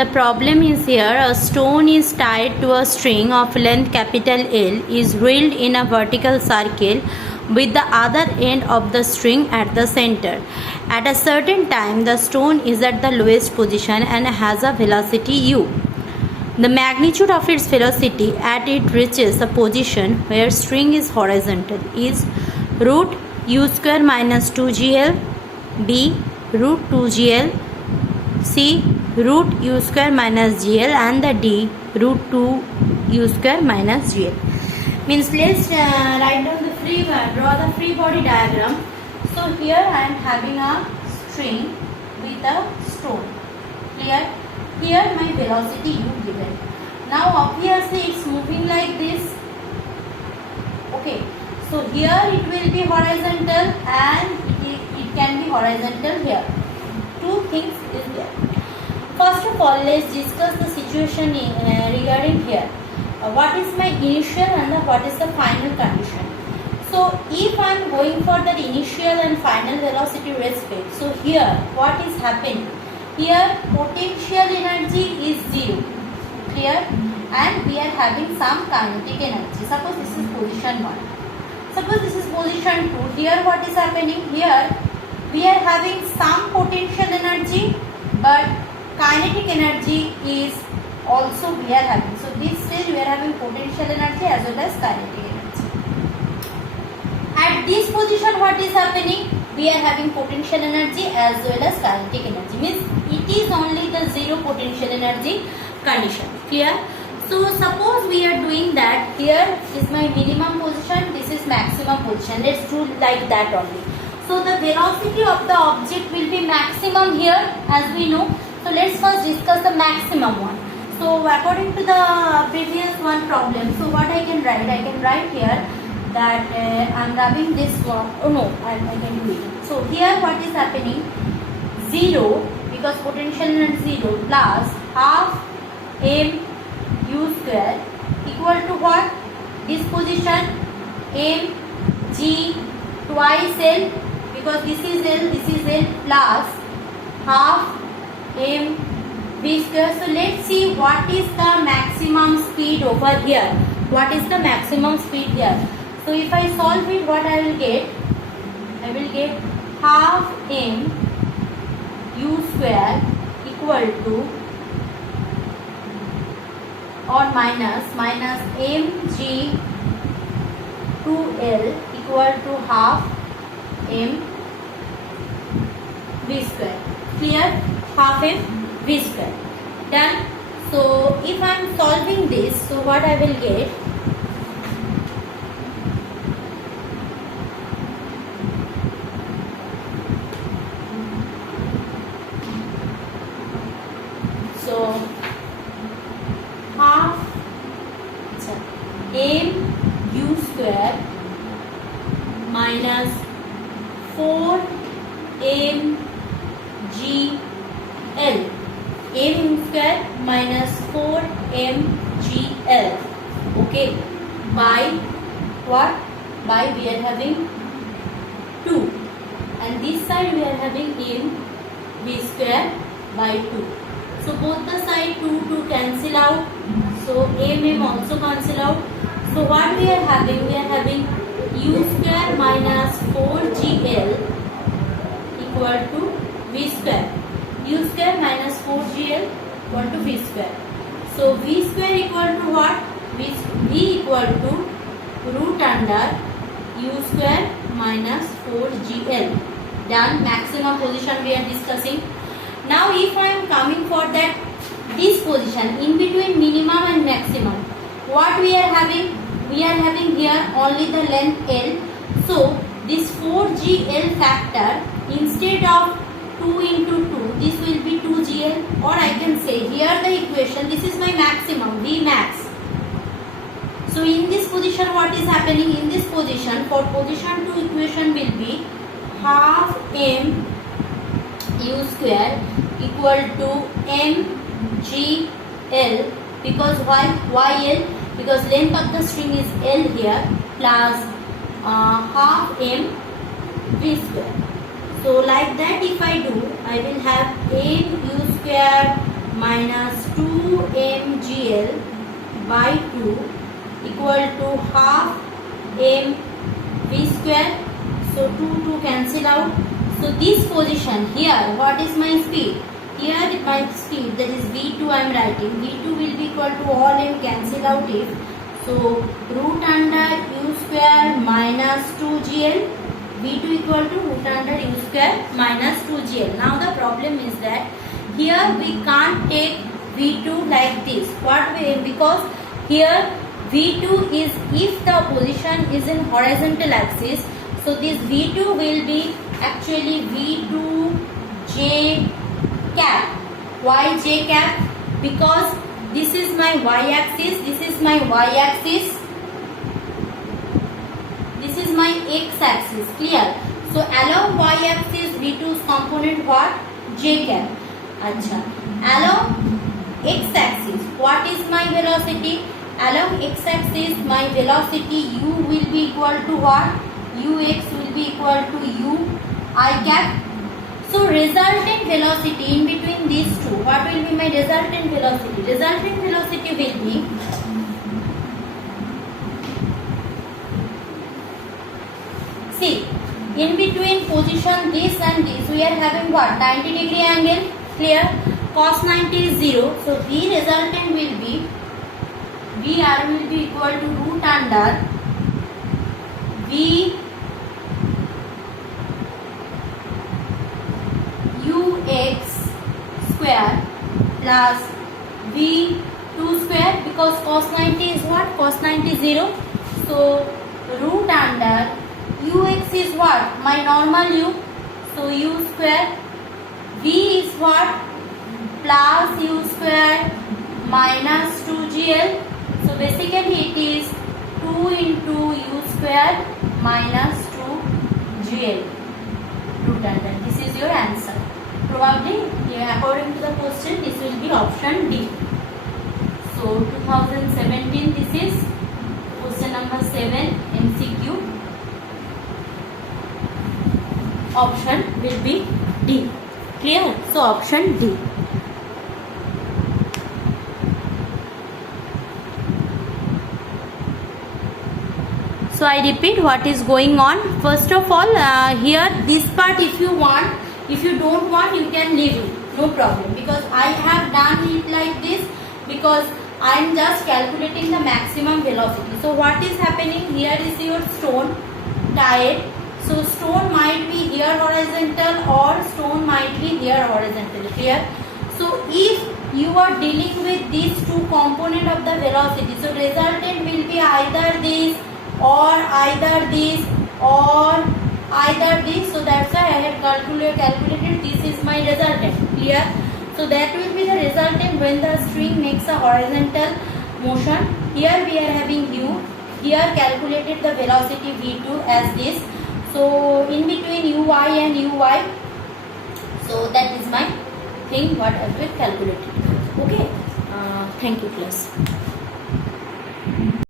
The problem is here a stone is tied to a string of length capital L is reeled in a vertical circle with the other end of the string at the center. At a certain time the stone is at the lowest position and has a velocity u. The magnitude of its velocity at it reaches a position where string is horizontal is root u square minus 2gl, b root 2gl, c root u square minus gl, and the d root 2 u square minus gl. Means let's write down the draw the free body diagram. So here I am having a string with a stone. Clear? Here my velocity u given. Now obviously it's moving like this. Okay. So here it will be horizontal and it can be horizontal here. Two things is there. First of all, let's discuss the situation regarding here. What is my initial and what is the final condition? So if I am going for the initial and final velocity respect, so here what is happening? Here potential energy is 0. Clear? And we are having some kinetic energy. Suppose this is position 1. Suppose this is position 2. Here what is happening? Here we are having some potential energy, but kinetic energy is also we are having. So this stage we are having potential energy as well as kinetic energy. At this position what is happening? We are having potential energy as well as kinetic energy. Means it is only the zero potential energy condition. Clear? So suppose we are doing that. Here is my minimum position. This is maximum position. Let's do like that only. So the velocity of the object will be maximum here as we know. So let's first discuss the maximum one. So according to the previous one problem, so what I can write? I can write here that I am rubbing this one. Oh no, I can do it. So here what is happening? 0 because potential energy 0 plus half m u square equal to what? This position m g twice L because this is L plus half m v square. So let's see what is the maximum speed over here. What is the maximum speed here? So if I solve it, what I will get? I will get half m u square equal to or minus mg 2l equal to half m v square. Clear? Half m v square. Done. So if I am solving this, so what I will get? So half m u square minus 4 m g L, m square minus 4 m g L. Okay, by what? By we are having 2 and this side we are having m v square by 2. So both the side 2 cancel out. So m also cancel out. So what we are having? We are having u square minus 4gl equal to v square. U square minus 4gl equal to v square. So v square equal to what? V equal to root under u square minus 4gl. Done. Maximum position we are discussing. Now if I am coming for that this position in between minimum and maximum, what we are having? We are having here only the length L. So this 4gl factor, instead of 2 into 2, this will be 2gl, or I can say here the equation, this is my maximum, V max. So in this position what is happening? In this position, for position 2 equation will be half m u square equal to mg L, because why L? Because length of the string is L here, plus half m v square. So like that if I do, I will have m u square minus 2 mgl by 2 equal to half m v square. So 2 cancel out. So this position here, what is my speed? Here my speed, that is v2 I am writing. v2 will be equal to all m cancel out if. So root under u square minus 2gl. v2 equal to root under u square minus 2gl. Now the problem is that here we can't take v2 like this. What way? Because here v2 is, if the position is in horizontal axis, so this v2 will be actually v2 j cap. Why j cap? Because this is my y axis, this is my y axis, this is my x axis. Clear? So along y axis v2's component what? J cap. Acha. Along x axis, what is my velocity? Along x axis my velocity u will be equal to what? Ux will be equal to u I cap. So resultant velocity in between these two, what will be my resultant velocity? Resultant velocity will be see, in between position this and this we are having what? 90 degree angle. Clear? Cos 90 is 0. So V resultant will be, VR will be equal to root under V ux square plus v2 square, because cos 90 is what? Cos 90 is 0. So root under ux is what? My normal u. So u square. V is what? Plus u square minus 2gl. So basically it is 2 into u square minus 2gl root under. This is your answer. Probably, according to the question, this will be option D. So 2017, this is question number 7 MCQ. Option will be D. Clear? So option D. So I repeat what is going on. First of all, here this part if you want, if you don't want you can leave it, no problem, because I have done it like this because I am just calculating the maximum velocity. So what is happening here is your stone tied. So stone might be here horizontal or stone might be here horizontal. Clear? So if you are dealing with these two component of the velocity, so resultant will be either this or either this or either this. So that's why I have calculated this is my resultant. Clear? So that will be the resultant when the string makes a horizontal motion. Here we are having u. Here calculated the velocity v2 as this. So in between uy and uy. So that is my thing what I will calculate. Okay. Thank you class.